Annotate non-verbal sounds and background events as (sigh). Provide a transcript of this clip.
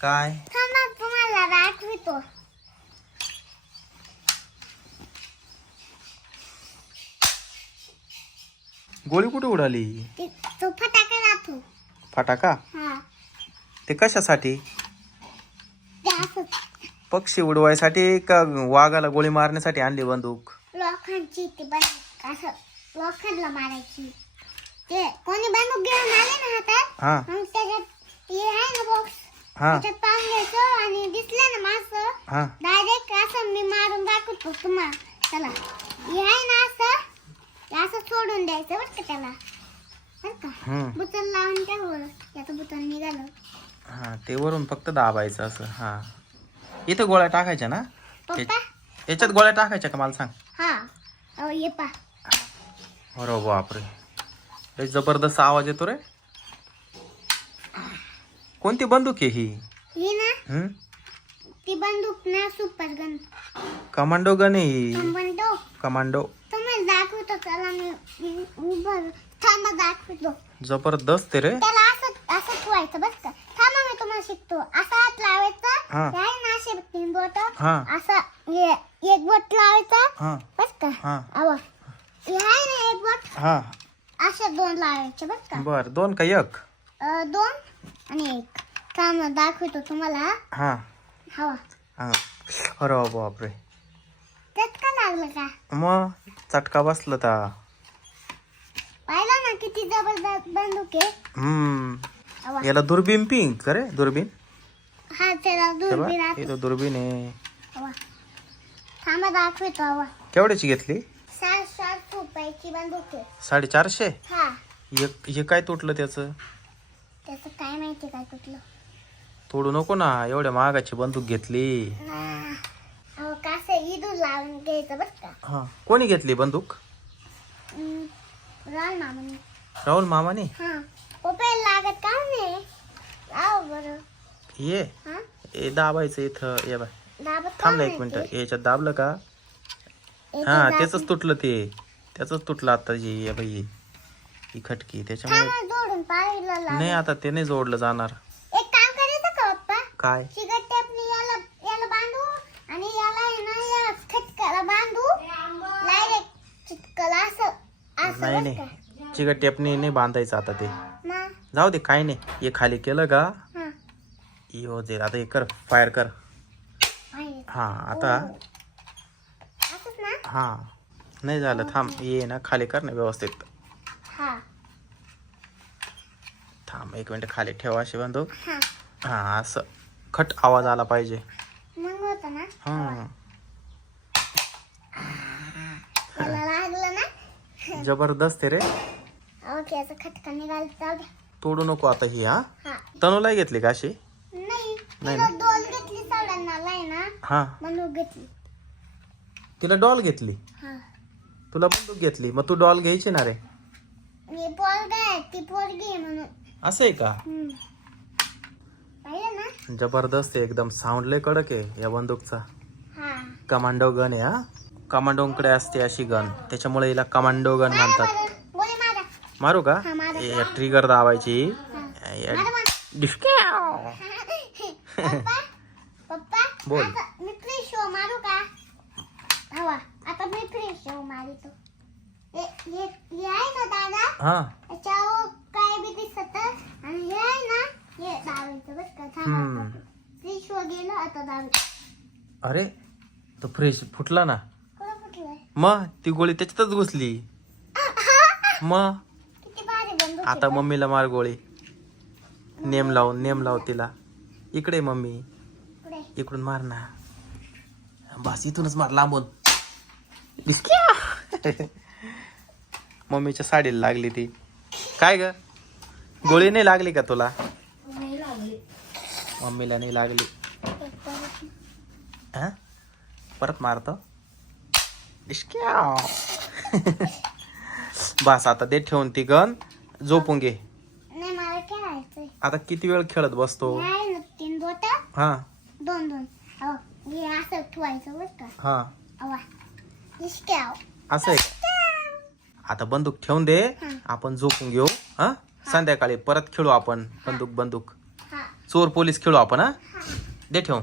काय? थांबा तुम्हाला दाखवितो गोळी कुठे उडाली? ते तो फटाका राहतो फटाका? हा. ते कशासाठी? ते पक्षी उडवायसाठी का वाघाला गोळी मारण्यासाठी आणली बंदूक? लोखंडची ती असं लोखंडला मारायची. ते कोणी बंदूक घेऊन आले ना हातात? हा. मग त्याच्यात ते आहे ना बॉक्स हा. त्याच्यात घ्यायचं आणि दिसलं ना मासं हा. डायरेक्ट असं मी मारून दाखवतो तुम्हाला. चला. हे आहे ना असं हे असं सोडून द्यायचं बरं का त्याला. बरं का? हम्म बुचल लावून होईल याचं निघालं. हा ते वरून फक्त दाबायचं असं. हा. इथं गोळ्या टाकायच्या ना? पप्पा? याच्यात गोळ्या टाकायच्या का मला सांग? हा. अहो ये पा. अरे बापरे. लय जबरदस्त आवाज येतो रे. कोणती बंदूक आहे ही? ही ना? ती बंदूक ना सुपर गन. कमांडो गन आहे ही. कमांडो. तुम्ही दाखवतो चला मी मी उभं थांबा दाखवतो. जबरदस्त आहे रे. त्याला असं असं ठेवायचं बस का. थांबा मी तुम्हाला शिकतो. असं हात लावायचा. हे. आहे ना असे तीन बोट. हा. असं हे एक बोट लावायचा. हा. बस का. हा. अव हे आहे ना एक बोट? हा. असे दोन लावायचे बस का. बर दोन का एक? अं, दोन. आणि थांबा दाखवतो तुम्हाला. हा. हवा. हा. अरे बापरे. त्यात का लागलं का? मग चटका बसला तर पाहिलं ना किती जबरदस्त बंदूक आहे. हम्म. याला दुर्बीन पिंक करे दुर्बीन हा त्याला हे बघ, दुर्बीण राहते इथं दुर्बीन आहे. हवा. थांबा दाखवतो हवा. केवढ्याची घेतली? सात सात रुपयाची बंदूक आहे. साडेचारशे? हा. एक हे काय तुटलं त्याचं? त्याचं काय माहिती काय कुठलं? तोडू नको ना एवढ्या महागाची बंदूक घेतली. ना. अहो कसं इदूर लावून घ्यायचं बरं का? हा कोणी घेतली बंदूक? हम्म, राहुल मामाने. हा पप्पाला लागत का नाही लाव बरं. ये. हा? ए दाबायचं इथं. ये बाय दाबत का थांबलं एक मिनिट. ते? याच्यात दाबलं का? हा दाब- त्याच तुटलं ते. त्याच तुटलं आता जी ये बाई. ही. खटकी. त्याच्यामुळे थांबा पाहिलं नाही आता ते नाही जोडलं जाणार. एक काम करायचं का पप्पा? काय? चिकट टेपनी याला याला बांधू आणि याला आहे ना या खटकाला बांधू. डायरेक्ट चिटकला असं असं नाही बरं का? नाही. चिकट टेपनी नाही बांधायचं आता ते. मग? जाऊ दे काय नाही. हे खाली केलं का? हा. यो दे आता हे कर फायर कर. आहे. हा आता असंच ना? हा. नाही झालं थांब. ये ना खाली कर ना व्यवस्थित हा थांब एक मिनिट खाली ठेवा अशी बंदूक. हा. हा असं. खट आवाज आला पाहिजे. मग होतं ना? हा. त्याला लागलं ना? जबरदस्त आहे रे. ओके याचा खटका निघाल जाऊ द्या तोडू नको आता ही हा? हा. तनूला घेतली का अशी? नाही नाही तिला डोल घेतली सगळ्यांना लाई ना? हा. घेतली. तिला डॉल घेतली? हा. तुला बंदूक घेतली मग तू डॉल घ्यायची ना रे. मी पोरगा आहे ती पोरगी आहे म्हणून. असं आहे का हम्म. पाहिलं ना जबरदस्त आहे एकदम साऊंड लय कडक आहे या बंदूकचा हा कमांडो गन आहे हा कमांडोंकडे असते अशी गन त्याच्यामुळे हिला कमांडो गन म्हणतात मारा. गोळी मारा मारू का हा, मारा. हे ट्रिगर दाबायची. या- मारा मारा. डिस्क्याव. पप्पा पप्पा बोल. आता मी फ्री शो मारू का हवा आता मी फ्री शो मारितो हे हे हे आहे ना दादा हा त्याच्यावर काय बी दिसत आणि हे आहे ना हे दाबायचं बस का हम्म. थांबा फ्री शो गेलं आता दाबायचं अरे तो फ्रेश फुटला ना. फुटलंय? मग ती गोळी त्याच्यातच घुसली. (laughs) मग? किती भारी बंदूक आता. मम्मीला मार गोळी. नेम लावून नेम लाव तिला. इकडे मम्मी. पुढे. इकडून मार ना. बस इथूनच मार लांबून. डिस्क्या. (laughs) मम्मीच्या साडीला लागली ती. काय ग? गोळी नाही लागली का तुला? मम्मीला नाही लागली. हा? परत मारतो. (laughs) बस आता दे ठेवून ती गन झोपून घे. नाही मला खेळायचंय. आता किती वेळ खेळत बसतो? हे आहे ना तीन बोट. हा. दोन दोन. हे असं ठेवायचं बरं का? हा. अवा. इश्क्याव असं आहे का? आता बंदूक ठेवून दे. हा. आपण झोपून घेऊ. हा? संध्याकाळी परत खेळू आपण. बंदूक बंदूक. हा. चोर पोलीस खेळू आपण हा. दे ठेवून.